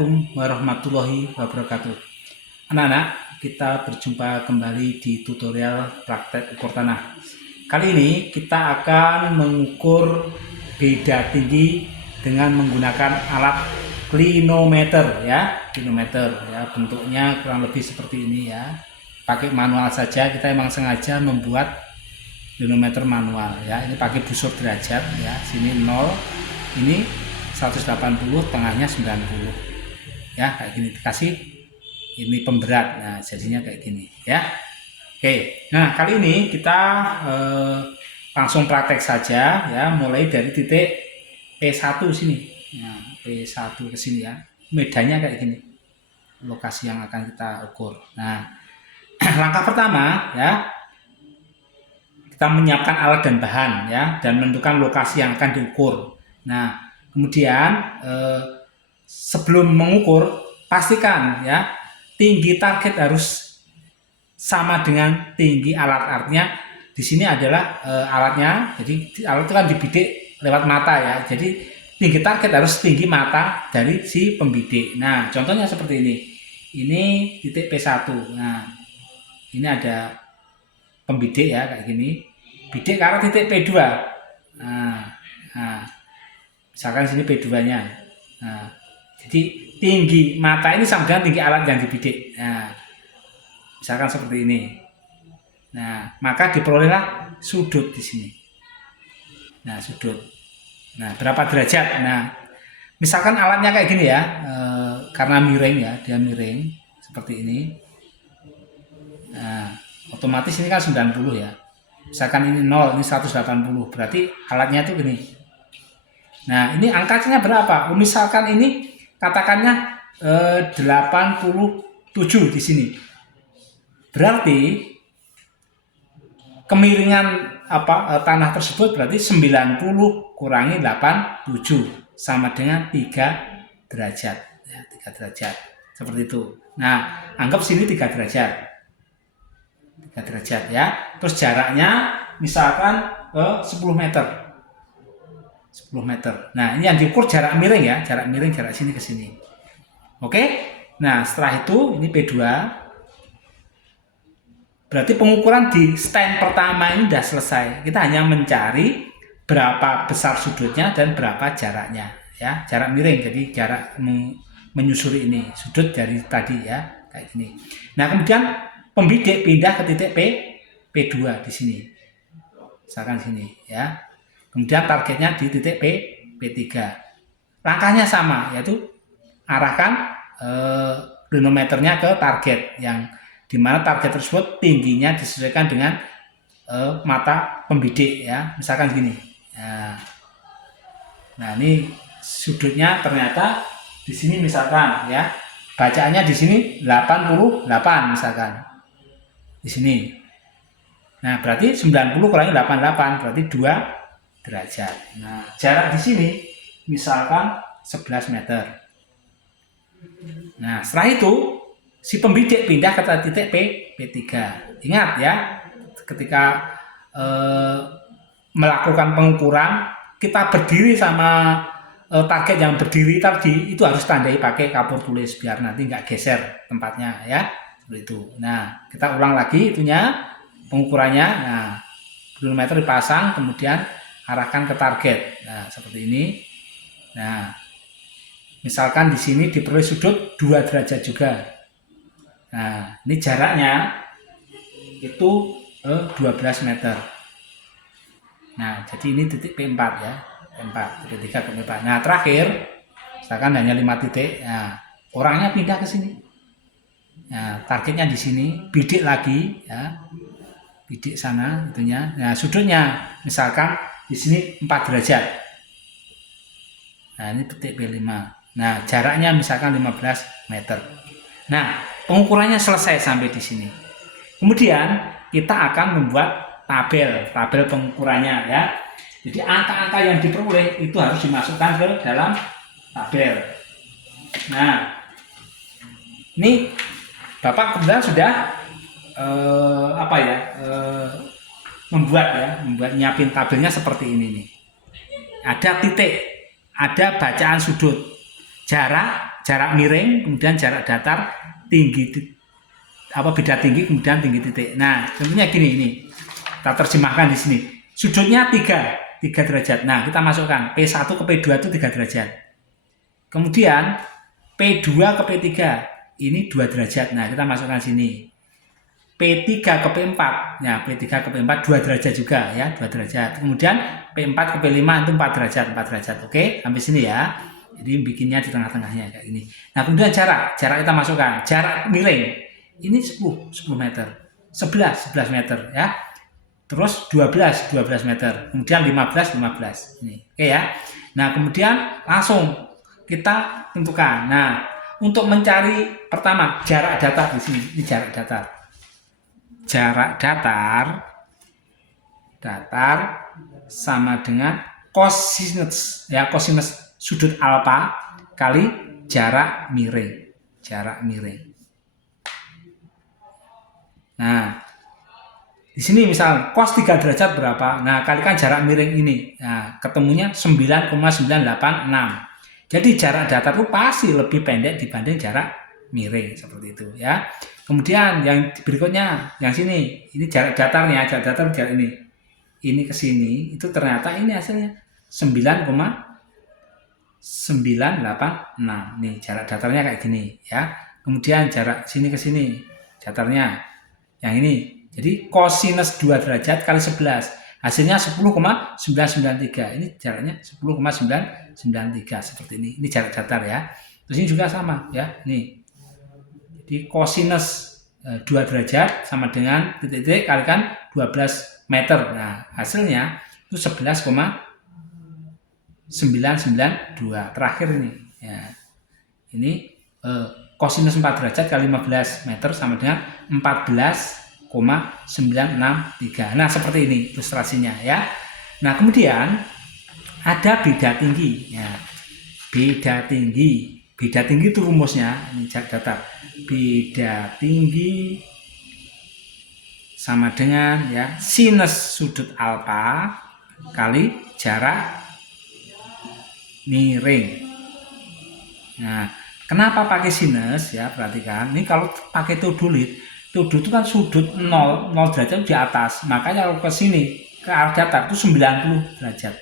Assalamualaikum warahmatullahi wabarakatuh. Anak-anak, kita berjumpa kembali di tutorial praktek ukur tanah. Kali ini kita akan mengukur beda tinggi dengan menggunakan alat klinometer ya. Klinometer ya, bentuknya kurang lebih seperti ini ya. Pakai manual saja, kita emang sengaja membuat klinometer manual ya. Ini pakai busur derajat ya. Sini 0, ini 180, tengahnya 90 ya, kayak gini. Dikasih ini pemberat, nah jadinya kayak gini ya. Oke, nah kali ini kita langsung praktek saja ya, mulai dari titik P1 sini. Nah, P1 ke sini ya, medannya kayak gini, lokasi yang akan kita ukur. Nah langkah pertama ya, kita menyiapkan alat dan bahan ya, dan menentukan lokasi yang akan diukur. Nah kemudian sebelum mengukur, pastikan ya tinggi target harus sama dengan tinggi alat. Artinya di sini adalah alatnya, jadi alat itu kan dibidik lewat mata ya, jadi tinggi target harus tinggi mata dari si pembidik. Nah contohnya seperti ini titik P1. Nah ini ada pembidik ya, kayak gini, bidik ke arah titik P2. Nah misalkan sini P2-nya. Nah, jadi tinggi mata ini sama dengan tinggi alat yang dibidik. Nah, misalkan seperti ini. Nah, maka diperolehlah sudut di sini. Nah, sudut. Nah, berapa derajat? Nah, misalkan alatnya kayak gini ya, karena miring ya, dia miring seperti ini. Nah, otomatis ini kan 90 ya. Misalkan ini 0, ini 180, berarti alatnya itu gini. Nah ini angkanya berapa? Misalkan ini katakannya 87 di sini. Berarti kemiringan tanah tersebut berarti 90 kurangi 87 sama dengan 3 derajat. Ya, 3 derajat. Seperti itu. Nah, anggap sini 3 derajat. 3 derajat ya. Terus jaraknya misalkan 10 meter. 10 meter. Nah, ini yang diukur jarak miring ya, jarak miring, jarak sini ke sini. Oke? Nah, setelah itu ini P2. Berarti pengukuran di stand pertama ini sudah selesai. Kita hanya mencari berapa besar sudutnya dan berapa jaraknya ya, jarak miring. Jadi jarak menyusuri ini, sudut dari tadi ya, kayak gini. Nah, kemudian pembidik pindah ke titik P2 di sini. Misalkan sini ya. Kemudian targetnya di titik P3. Langkahnya sama, yaitu arahkan klinometernya ke target, yang dimana target tersebut tingginya disesuaikan dengan mata pembidik ya. Misalkan gini. Nah ini sudutnya ternyata di sini misalkan ya, bacaannya di sini 88 misalkan di sini. Nah berarti 90 kurangi 88 berarti 2 derajat. Nah, jarak di sini misalkan 11 meter. Nah, setelah itu si pembidik pindah ke titik P3. Ingat ya, ketika melakukan pengukuran, kita berdiri sama target yang berdiri tadi itu harus tandai pakai kapur tulis biar nanti nggak geser tempatnya ya. Seperti itu. Nah, kita ulang lagi itunya pengukurannya. Nah, kilometer dipasang, kemudian arahkan ke target. Nah, seperti ini. Nah, misalkan di sini diperoleh sudut 2 derajat juga. Nah, ini jaraknya itu 12 meter. Nah, jadi ini titik P4 ya. P4, titik 3 ke P4. Nah, terakhir misalkan hanya 5 titik. Nah, orangnya pindah ke sini. Nah, targetnya di sini, bidik lagi ya. Bidik sana itunya. Nah, sudutnya misalkan di sini 4 derajat. Nah, ini titik P5. Nah, jaraknya misalkan 15 meter. Nah, pengukurannya selesai sampai di sini. Kemudian kita akan membuat tabel pengukurannya ya. Jadi angka-angka yang diperoleh itu harus dimasukkan ke dalam tabel. Nah, ini Bapak kebetulan sudah membuat nyiapin tabelnya seperti ini nih. Ada titik, ada bacaan sudut, jarak jarak miring, kemudian jarak datar, tinggi beda tinggi, kemudian tinggi titik. Nah, tentunya gini ini. Kita terjemahkan di sini. Sudutnya 3 derajat. Nah, kita masukkan P1 ke P2 itu 3 derajat. Kemudian P2 ke P3 ini 2 derajat. Nah, kita masukkan sini. P3 ke P4. Nah, P3 ke P4 2 derajat juga ya, 2 derajat. Kemudian P4 ke P5 itu 4 derajat, 4 derajat. Oke, sampai sini ya. Jadi bikinnya di tengah-tengahnya kayak gini. Nah, kemudian jarak kita masukkan. Jarak miring ini 10 meter. 11 meter ya. Terus 12 meter. Kemudian 15 ini. Oke ya. Nah, kemudian langsung kita tentukan. Nah, untuk mencari pertama jarak datar di sini. Ini jarak datar. Jarak datar sama dengan kosinus ya, kosinus sudut alfa kali jarak miring. Nah, di sini misal cos 3 derajat berapa? Nah, kalikan jarak miring ini. Nah, ketemunya 9,986. Jadi jarak datar itu pasti lebih pendek dibanding jarak miring seperti itu ya. Kemudian yang berikutnya, yang sini, ini jarak datarnya, jarak ini. Ini ke sini, itu ternyata ini hasilnya 9,986. Nih, jarak datarnya kayak gini ya. Kemudian jarak sini ke sini, datarnya yang ini. Jadi kosinus 2 derajat kali 11. Hasilnya 10,993. Ini jaraknya 10,993 seperti ini. Ini jarak datar ya. Terus ini juga sama ya. Nih. Jadi kosinus 2 derajat sama dengan titik-titik kalikan 12 meter. Nah, hasilnya itu 11,992. Terakhir ini. Ya. Ini kosinus 4 derajat kali 15 meter sama dengan 14,963. Nah, seperti ini ilustrasinya ya. Nah, kemudian ada beda tinggi ya. Beda tinggi itu rumusnya, ini jarak datar. Beda tinggi sama dengan ya sinus sudut alfa kali jarak miring. Nah, kenapa pakai sinus ya? Perhatikan, ini kalau pakai teodolit itu kan sudut 0 derajat di atas. Makanya kalau ke sini ke arah datar itu 90 derajat.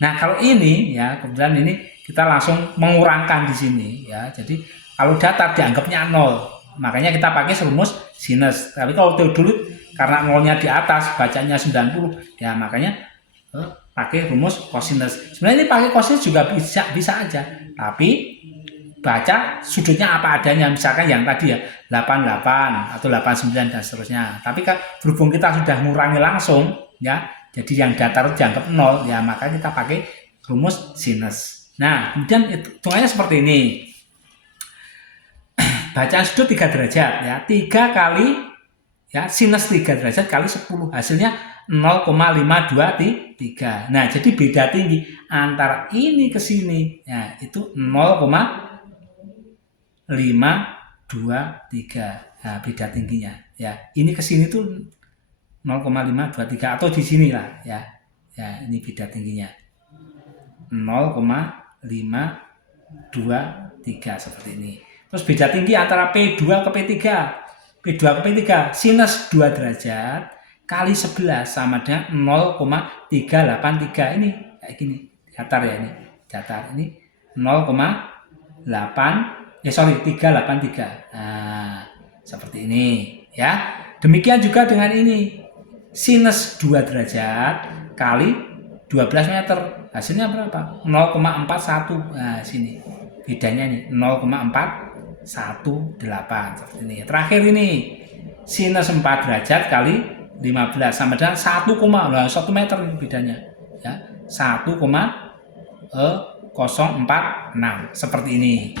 Nah, kalau ini ya, kemudian ini kita langsung mengurangkan di sini ya. Jadi kalau datar dianggapnya 0. Makanya kita pakai rumus sinus. Tapi kalau teodolit karena 0-nya di atas, bacanya 90, ya makanya pakai rumus kosinus. Sebenarnya ini pakai kosinus juga bisa aja. Tapi baca sudutnya apa adanya, misalkan yang tadi ya 88 atau 89 dan seterusnya. Tapi kan berhubung kita sudah mengurangi langsung ya, jadi yang datar dianggap 0 ya, maka kita pakai rumus sinus. Nah, kemudian hitungannya seperti ini. Bacaan sudut 3 derajat ya, 3 kali ya sinus 3 derajat kali 10, hasilnya 0,523. Nah, jadi beda tinggi antara ini ke sini ya, itu 0,523. Nah, beda tingginya ya. Ini ke sini tuh 0,523 atau di sinilah ya. Ya, ini beda tingginya. 0,523 seperti ini. Terus beda tinggi antara P2 ke P3. P2 ke P3 sinus 2 derajat kali 11 sama dengan 0,383. Ini kayak gini. Datar ya ini. Datar ini 383. Nah, seperti ini ya. Demikian juga dengan ini. Sinus 2 derajat kali 12 meter. Hasilnya berapa? 0,41. Nah, sini. Bedanya nih 0,418 seperti ini. Terakhir ini sinus 4 derajat kali 15 sama dengan 1 meter bedanya ya. 1,046 seperti ini.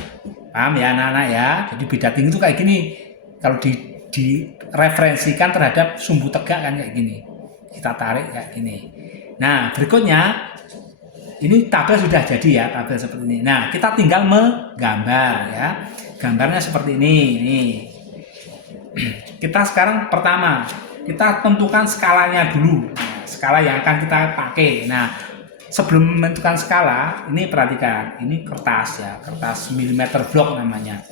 Paham ya anak-anak ya? Jadi beda tinggi itu kayak gini. Kalau direferensikan terhadap sumbu tegak kan kayak gini. Kita tarik kayak gini. Nah, berikutnya ini tabel sudah jadi ya, tabel seperti ini. Nah, kita tinggal menggambar ya. Gambarnya seperti ini. Nih. Kita sekarang pertama, kita tentukan skalanya dulu. Nah, skala yang akan kita pakai. Nah, Sebelum menentukan skala, ini perhatikan, ini kertas ya, kertas milimeter block namanya.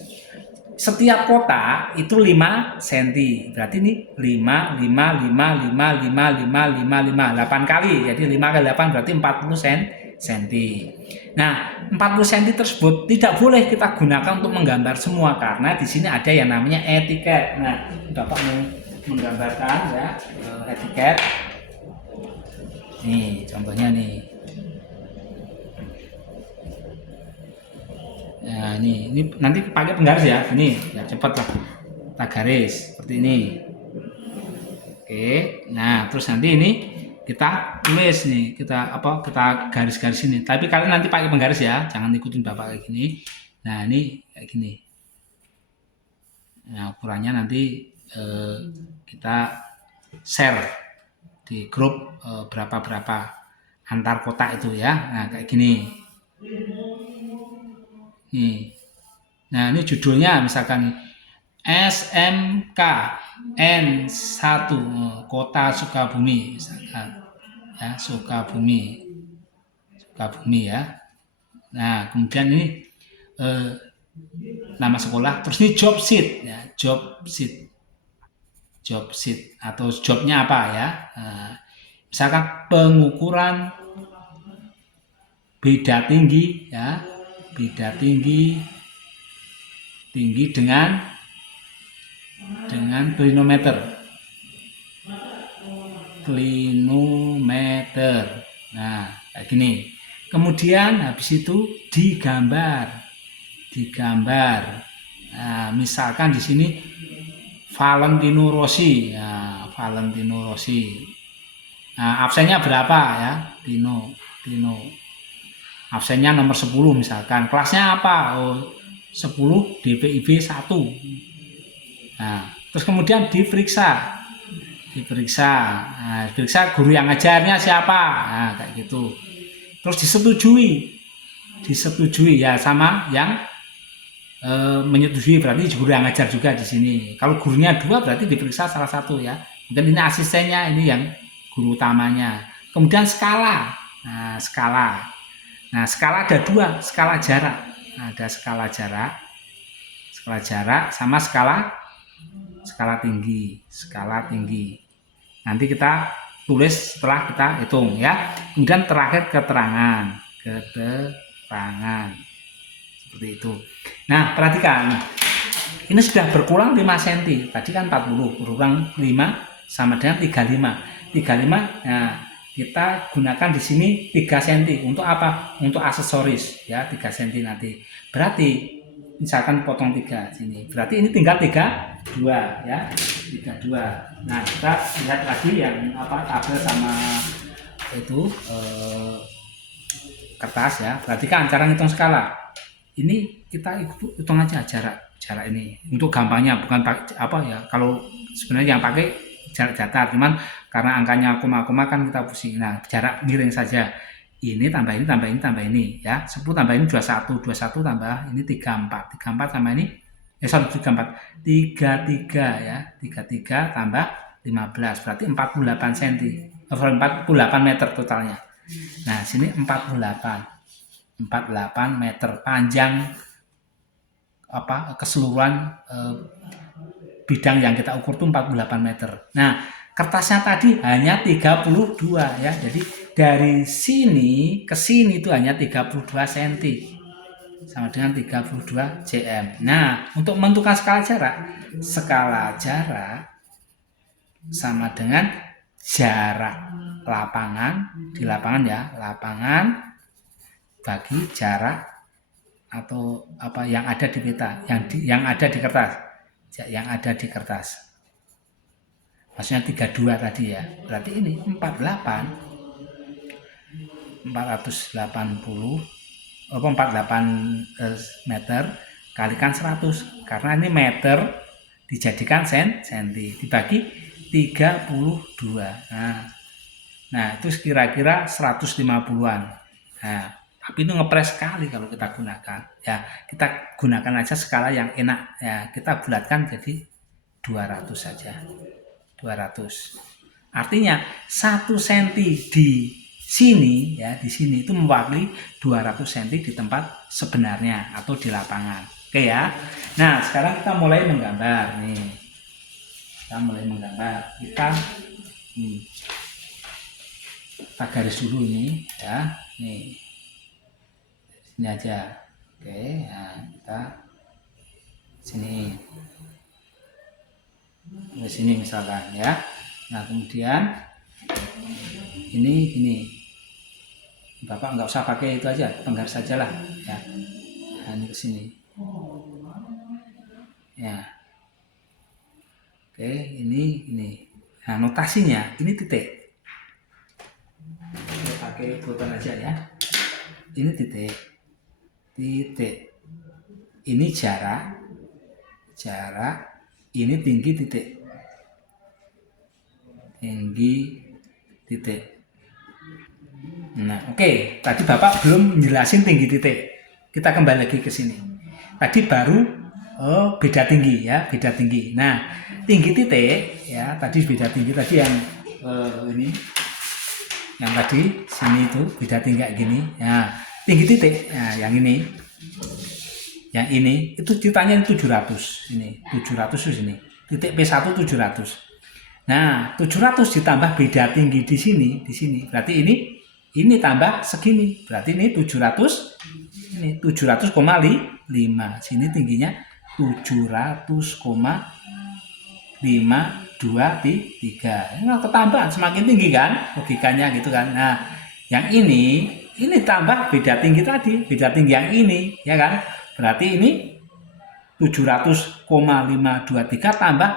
Setiap kotak itu 5 cm. Berarti ini 5, 5, 5, 5, 5, 5, 5, 5, 8 kali. Jadi 5 kali 8 berarti 40 cm. Nah, 40 cm tersebut tidak boleh kita gunakan untuk menggambar semua karena di sini ada yang namanya etiket. Nah, Bapak mau menggambarkan ya etiket. Nih, contohnya nih. Nah, ini nanti pakai penggaris ya. Ini ya cepat lah. Kita garis seperti ini. Oke. Nah, terus nanti ini kita tulis nih, kita garis-garis ini. Tapi kalian nanti pakai penggaris ya, jangan ikutin Bapak kayak gini. Nah, ini kayak gini. Nah, ukurannya nanti kita share di grup berapa-berapa antar kotak itu ya. Nah, kayak gini. Nih. Nah, ini judulnya misalkan SMK N1 Kota Sukabumi misalkan ya, Sukabumi ya. Nah, kemudian ini nama sekolah, terus ini job sheet ya, job sheet atau jobnya apa ya. Nah, misalkan pengukuran beda tinggi ya, beda tinggi dengan klinometer. Nah, kayak gini. Kemudian habis itu digambar. Nah, misalkan di sini Valentino Rossi. Nah, Valentino Rossi. Nah, absennya berapa ya? Tino. Absennya nomor 10 misalkan. Kelasnya apa? Oh, 10 DPIB 1. Nah, terus kemudian diperiksa. Nah, diperiksa guru yang ngajarnya siapa. Nah, kayak gitu. Terus disetujui ya sama yang menyetujui, berarti guru yang ngajar juga di sini. Kalau gurunya 2 berarti diperiksa salah satu ya. Mungkin ini asistennya, ini yang guru utamanya. Kemudian skala. Nah, skala ada 2, skala jarak. Nah, ada skala jarak sama skala tinggi. Nanti kita tulis setelah kita hitung ya. Kemudian terakhir keterangan. Seperti itu. Nah, perhatikan. Ini sudah berkurang 5 cm. Tadi kan 40, berkurang 5 sama dengan 35. 35, nah, kita gunakan di sini 3 cm. Untuk apa? Untuk aksesoris ya, 3 cm nanti. Berarti misalkan potong 3 sini. Berarti ini tinggal 32 ya. 32. Nah, kita lihat lagi yang tabel sama itu kertas ya. Perhatikan cara ngitung skala. Ini kita hitung aja jarak ini untuk gampangnya, bukan ya, kalau sebenarnya yang pakai jarak datar, cuman karena angkanya koma-koma kan kita pusing. Nah, jarak miring saja. Ini tambah ini ya. 10 tambah ini 21 tambah ini 34 sama ini 34 33 ya. 33 tambah 15 berarti 48 cm. 48 meter totalnya. Nah, sini 48 meter panjang keseluruhan bidang yang kita ukur itu 48 meter. Nah, kertasnya tadi hanya 32 ya. Jadi dari sini ke sini itu hanya 32 cm. Sama dengan 32 cm. Nah, untuk menentukan skala jarak sama dengan jarak lapangan di lapangan ya, lapangan bagi jarak atau yang ada di peta, yang ada di kertas. Maksudnya 32 tadi ya. Berarti ini 480 meter kalikan 100 karena ini meter dijadikan senti dibagi 32. Nah, itu kira-kira 150-an. Nah, tapi itu ngepres sekali kalau kita gunakan. Ya, kita gunakan aja skala yang enak. Ya, kita bulatkan jadi 200 saja. 200. Artinya 1 cm di sini ya, di sini itu mewakili 200 cm di tempat sebenarnya atau di lapangan. Oke ya. Nah, sekarang kita mulai menggambar nih. Kita mulai menggambar. Kita garis dulu ini ya. Nih. Sini aja. Oke, nah kita sini. Ke sini misalkan ya. Nah, kemudian ini Bapak nggak usah pakai itu aja, penggaris saja lah ya. Nah, ini ke sini ya. Oke, ini nah, notasinya ini titik. Kita pakai pulpen aja ya. Ini titik ini jarak ini tinggi titik. Nah, oke. Tadi Bapak belum menjelasin tinggi titik. Kita kembali lagi ke sini. Tadi baru beda tinggi ya, beda tinggi. Nah, tinggi titik ya, tadi beda tinggi tadi yang ini. Yang tadi sini itu beda tinggi kayak gini. Nah, tinggi titik. Nah, yang ini. Yang ini itu ditanya 700. Ini 700 di sini. Titik P1 700. Nah, 700 ditambah beda tinggi di sini. Berarti ini tambah segini. Berarti ini 700, ini 700,5. Sini tingginya 700,523. Ini ketambahan semakin tinggi kan? Logikanya gitu kan. Nah, yang ini tambah beda tinggi tadi, beda tinggi yang ini, ya kan? Berarti ini 700,523 tambah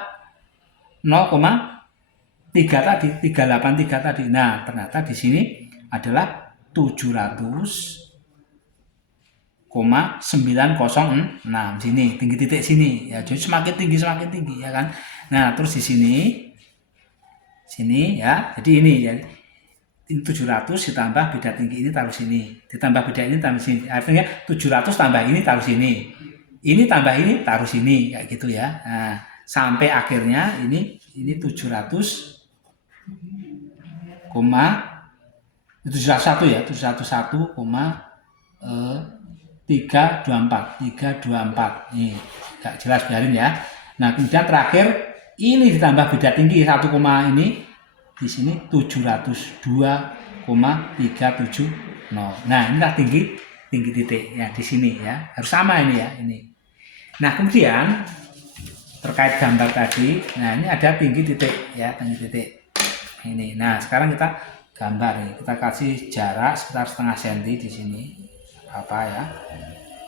0,3 tadi, 383 tadi. Nah, ternyata di sini adalah 700,906 sini, tinggi titik sini. Ya, jadi semakin tinggi ya kan. Nah, terus di sini ya. Jadi ini ya. Ini 700 ditambah beda tinggi ini taruh sini, ditambah beda ini tambah sini. Artinya 700 tambah ini taruh sini. Ini tambah ini taruh sini kayak gitu ya. Nah, sampai akhirnya ini 700, 701 ya, 701,324. Nih, gak jelas biarin ya. Nah, kemudian terakhir ini ditambah beda tinggi 1, ini di sini 702,370. Nah, inilah tinggi titik ya di sini ya. Harus sama ini ya, ini. Nah, kemudian terkait gambar tadi, nah ini ada tinggi titik ya, tinggi titik. Ini. Nah, sekarang kita gambar nih. Kita kasih jarak sekitar setengah senti di sini. Apa ya?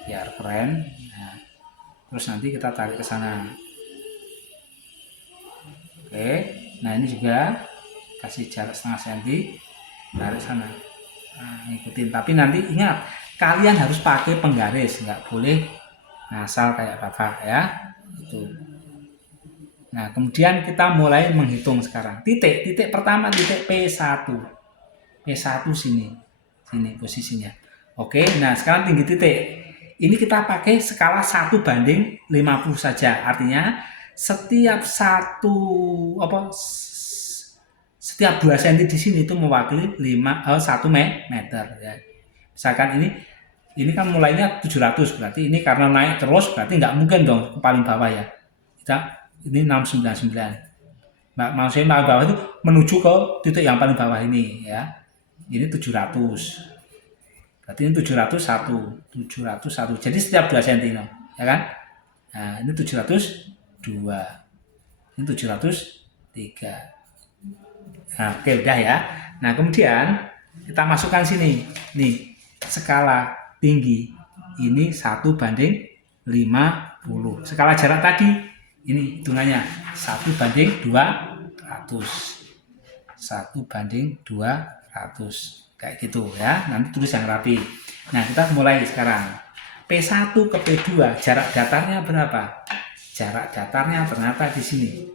Biar keren. Nah, terus nanti kita tarik ke sana. Oke. Nah, ini juga kasih jarak setengah senti, tarik sana. Nah, ikutin. Tapi nanti ingat, kalian harus pakai penggaris, nggak boleh ngasal kayak Bapak ya. Itu. Nah, kemudian kita mulai menghitung sekarang. Titik pertama titik P1. P1 sini posisinya. Oke, nah sekarang tinggi titik. Ini kita pakai skala 1:50 saja. Artinya setiap 2 cm di sini itu mewakili 1 meter ya. Misalkan ini kan mulainya 700, berarti ini karena naik terus berarti nggak mungkin dong ke paling bawah ya. Ini 699. Maksudnya paling bawah itu menuju ke titik yang paling bawah ini ya. Ini 700. Berarti ini 701. Jadi setiap 2 cm ya kan? Nah, ini 702. Ini 703. Nah, oke udah ya. Nah, kemudian kita masukkan sini. Nih, skala tinggi ini 1:50. Skala jarak tadi ini hitungannya 1:200. 1:200. Kayak gitu ya. Nanti tulis yang rapi. Nah, kita mulai sekarang. P1 ke P2 jarak datarnya berapa? Jarak datarnya ternyata di sini.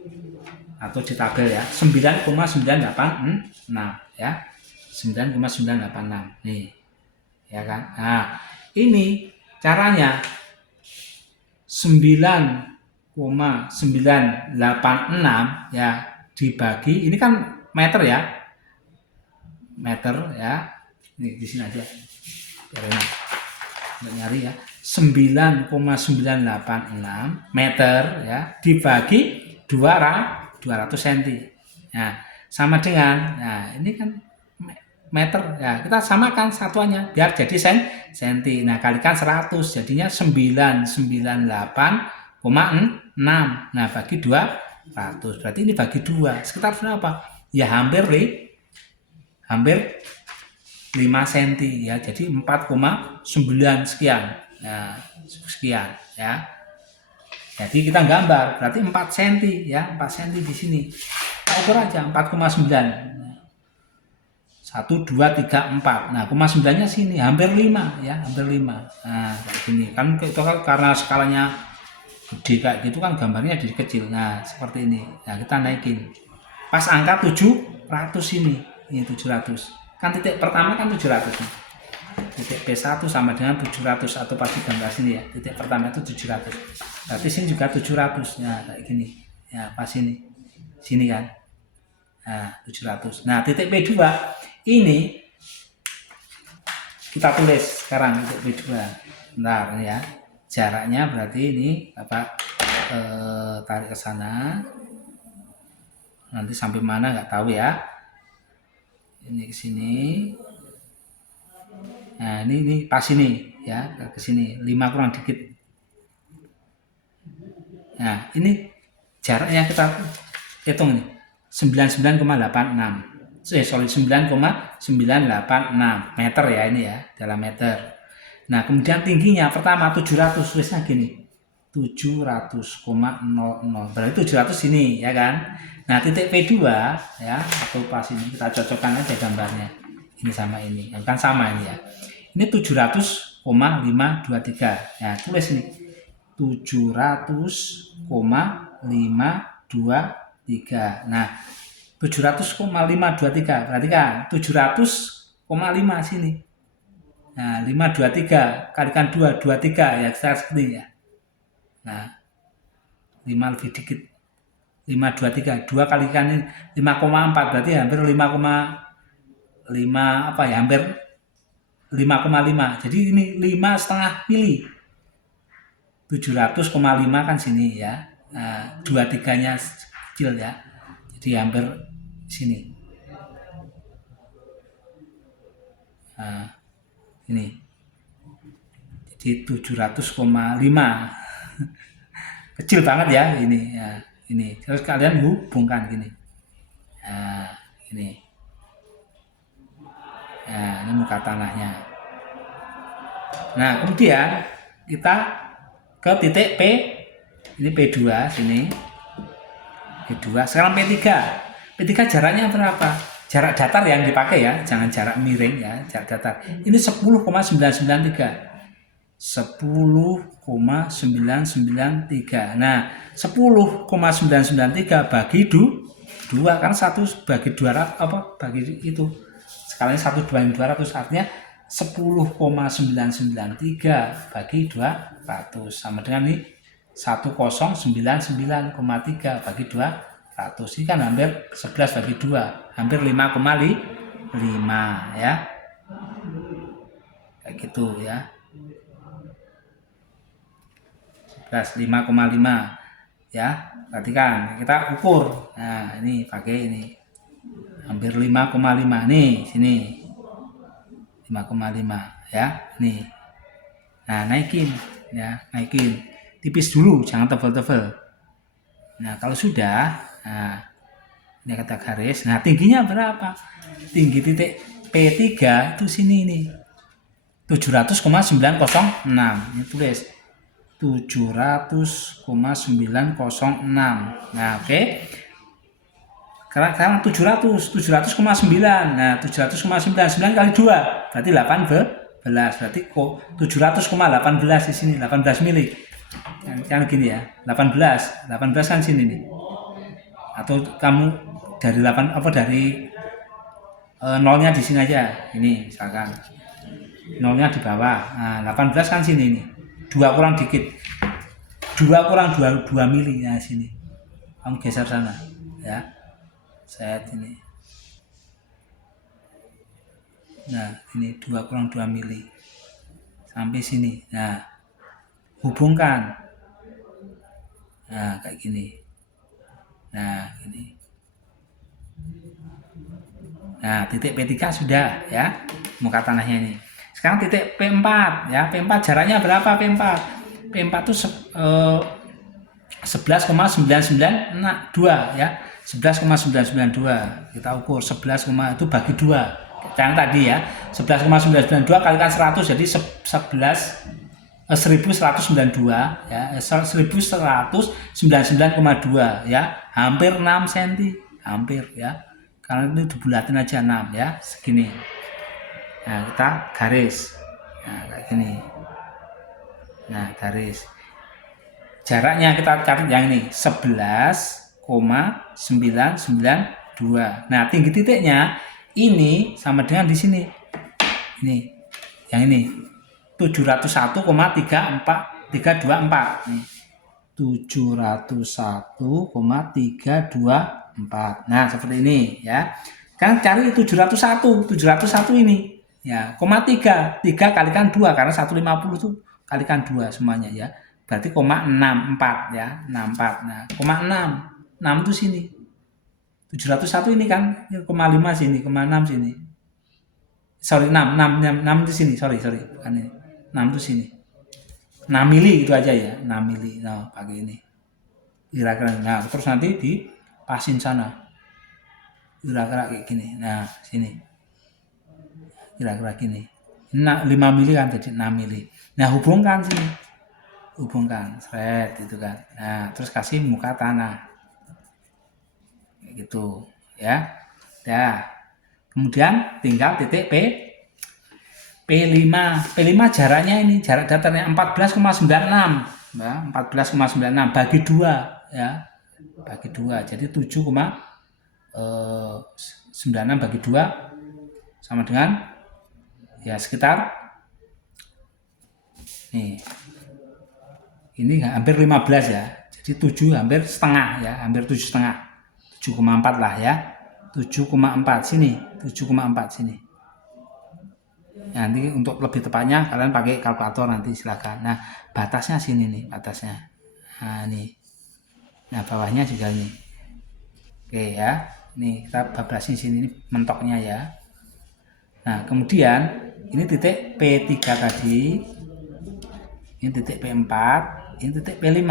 Atau di tabel ya, 9,986 ya, 9,986 nih ya kan. Nah, ini caranya 9,986 ya dibagi, ini kan meter ya, meter ya. Ini di sini aja. Biar enak. Nggak nyari ya. 9,986 meter ya dibagi 200 cm. Nah, sama dengan ini kan meter ya, kita samakan satuannya biar jadi senti. Nah, kalikan 100 jadinya 998,6. Nah, bagi 200 berarti ini bagi 2 sekitar berapa ya, hampir 5 cm ya, jadi 4,9 sekian. Nah, sekian ya. Jadi kita gambar berarti 4 cm ya, 4 cm di sini. Kita ukur aja 4,9. 1, 2, 3, 4. Nah, 0,9-nya sini hampir 5 ya, hampir 5. Nah, kayak gini. Kan itu kan karena skalanya gede kayak gitu kan gambarnya jadi kecil. Nah, seperti ini. Nah, kita naikin. Pas angka 700 ini 700. Kan titik pertama kan 700 nih. Titik P1 sama dengan 700 atau pasti gambar sini ya. Titik pertama itu 700. Berarti sini juga 700. Nah, kayak gini. Ya, pas ini. Sini kan. Nah, 700. Nah, titik P2 ini kita tulis sekarang titik P2. Bentar ya. Jaraknya berarti ini Bapak tarik ke sana. Nanti sampai mana nggak tahu ya. Ini ke sini. Nah, ini pas ini ya, ke sini 5 kurang dikit. Nah, ini jaraknya kita hitung nih. 99,86. 9,986 meter ya, ini ya, dalam meter. Nah, kemudian tingginya pertama 700, tulisnya gini. 700,00. Berarti 700 ini ya kan. Nah, titik P2 ya, atau pas ini kita cocokkan aja gambarnya. Ini sama ini. Yang kan sama ini ya. Ini 700,523. Ya, tulis ini. 700,523. Nah, 700,523 berarti kan 700,5 sini. Nah, 523 kalikan 2 23 ya, seperti ya. Nah, 5 lebih dikit. 523 2 kalikan 5,4 berarti hampir 5,5 apa ya, hampir 5,5. Jadi ini 5,5 mili. 700,5 kan sini ya. Nah, 23-nya kecil ya. Jadi hampir sini. Nah, ini. Jadi 700,5. Kecil banget ya ini. Ya, ini. Terus kalian hubungkan gini. Nah, ini. Nah, ini muka tanahnya. Nah, kemudian kita ke titik P. Ini P2 sini. P2. Sekarang P3. P3 jaraknya berapa? Jarak datar yang dipakai ya, jangan jarak miring ya, jarak datar. Ini 10,993. 10,993. Nah, 10,993 bagi 2 kan 1 bagi 200 apa? Bagi itu. Skalanya 1 banding 200 artinya 10,993 bagi 200 sama dengan ini 1099,3 bagi 200. Ini kan hampir 11 bagi 2, hampir 5,5 ya. Kayak gitu ya. 11 5,5 ya. Perhatikan, kita ukur. Nah, ini pakai ini. Hampir 5,5 nih, sini. 5,5 ya. Nih. Nah, naikin ya, naikin. Tipis dulu, jangan tebal-tebal. Nah, kalau sudah, nah, ini kata garis. Nah, tingginya berapa? Tinggi titik P3 itu sini nih. 700,906. Ini tulis 700,906. Nah, oke. Sekarang 700,9. Nah, 700,9 9 kali 2 berarti 18. Berarti kok 700,18 di sini, 18 mili. Kan gini ya, 18 kan sini nih. Atau kamu dari 8 apa dari nolnya di sini aja. Ini misalkan nolnya di bawah. Nah, 18 kan sini nih. 2 kurang dikit. 2 kurang 2 mili ya sini. Kamu geser sana ya. Set ini. Nah, ini 2 kurang 2 mili. Sampai sini. Nah, hubungkan. Nah, kayak gini. Nah, ini. Nah, titik P3 sudah ya. Muka tanahnya ini. Sekarang titik P4 ya. P4 jaraknya berapa P4? P4 itu 11,992 ya. 11,992 kita ukur 11, itu bagi 2 yang tadi ya. 11,992 kalikan 100 jadi 1192 ya. 1199,2 ya. Hampir 6 cm. Hampir ya. Karena itu dibulatin aja 6 ya. Segini. Nah, kita garis. Nah, kayak gini. Nah, garis. Jaraknya kita cari yang ini 11,992. Nah, tinggi titiknya ini sama dengan di sini. Ini. Yang ini 701,324. Nih. 701,324. Nah, seperti ini ya. Kan cari 701. 701 ini. Ya, 3 kalikan 2 karena 150 itu kalikan 2 semuanya ya. Berarti 0,64 ya, 64. Nah, 6 itu sini. 701 ini kan 0,5 sini, 0,6 sini. Sorry, 6 di sini, sorry. Bukan ini. 6 itu sini. 6 mili itu aja ya, 6 mili. Nah, pakai ini. Kira-kira. Nah, terus nanti dipasin sana. Kira-kira kayak gini. Nah, sini. Kira-kira gini. 5 mili kan jadi 6 mili. Nah, hubungkan sini. Hubungkan thread gitu kan. Nah, terus kasih muka tanah kayak gitu ya. Ya, kemudian tinggal titik P5 jaraknya ini, jarak datarnya 14,96 ya, 14,96 bagi 2 ya, bagi 2 jadi 7,96 bagi 2 sama dengan ya sekitar nih. Ini hampir 15 ya. Jadi 7 hampir setengah ya, hampir 7,5. 7,4 lah ya. 7,4 sini, 7,4 sini. Nah, nanti untuk lebih tepatnya kalian pakai kalkulator nanti silakan. Nah, batasnya sini nih, batasnya. Nah, nih. Nah, bawahnya juga ini. Oke ya. Nih, kita babasin sini nih mentoknya ya. Nah, kemudian ini titik P3 tadi. Ini titik P4. Ini titik P5.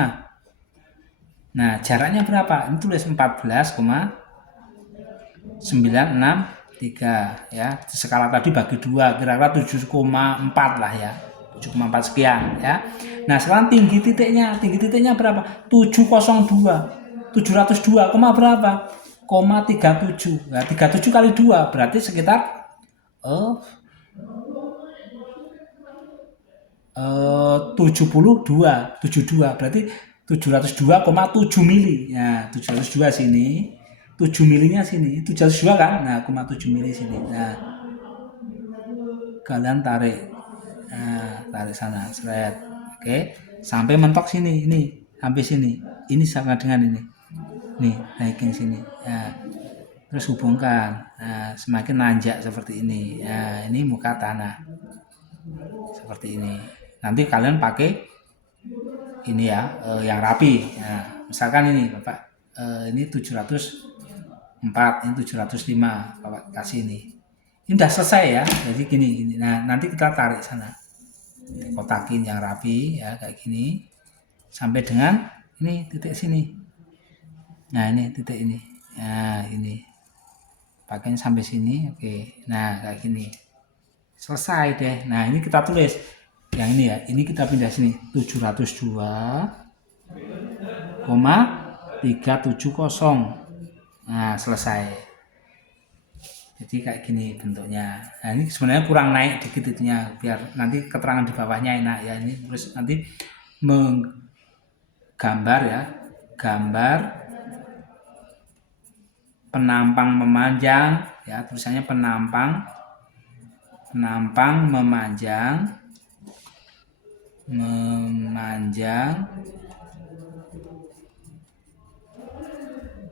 Nah, jaraknya berapa? Ini tulis 14,963 ya. Skala tadi bagi 2, kira-kira 7,4 lah ya. 7,4 sekian ya. Nah, sekarang tinggi titiknya berapa? 702. 702, berapa? 37. Nah, 37 kali 2 berarti sekitar 72 berarti 702,7 mili ya, 702 sini 7 milinya sini 702 kan. Nah, 7 mili sini. Nah, kalian tarik sana seret. Oke, sampai mentok sini, ini sampai sini, ini sama dengan ini nih, naikin sini ya. Terus hubungkan. Nah, semakin nanjak seperti ini ya, ini muka tanah seperti ini. Nanti kalian pakai ini ya, yang rapi. Nah, misalkan ini Bapak, ini 704, ini 705, Bapak kasih ini. Ini udah selesai ya, jadi gini. Nah, nanti kita tarik sana, kotakin yang rapi ya, kayak gini, sampai dengan ini titik sini. Nah, ini titik ini. Nah, ini pakainya sampai sini, oke. Nah, kayak gini, selesai deh. Nah, ini kita tulis yang ini ya, ini kita pindah sini 702,370. Nah, selesai. Jadi kayak gini bentuknya. Nah, ini sebenarnya kurang naik dikit itunya biar nanti keterangan di bawahnya enak ya. Ini terus nanti menggambar ya, gambar penampang memanjang ya, tulisannya penampang memanjang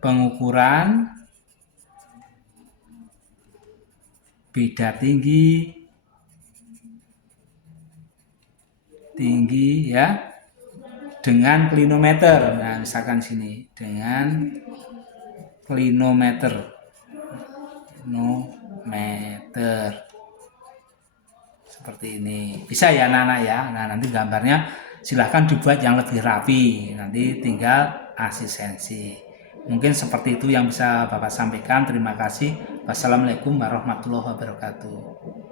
pengukuran beda tinggi ya dengan klinometer. Nah, misalkan sini dengan klinometer seperti ini. Bisa ya anak-anak ya. Nah, nanti gambarnya silahkan dibuat yang lebih rapi. Nanti tinggal asistensi. Mungkin seperti itu yang bisa Bapak sampaikan. Terima kasih. Wassalamualaikum warahmatullahi wabarakatuh.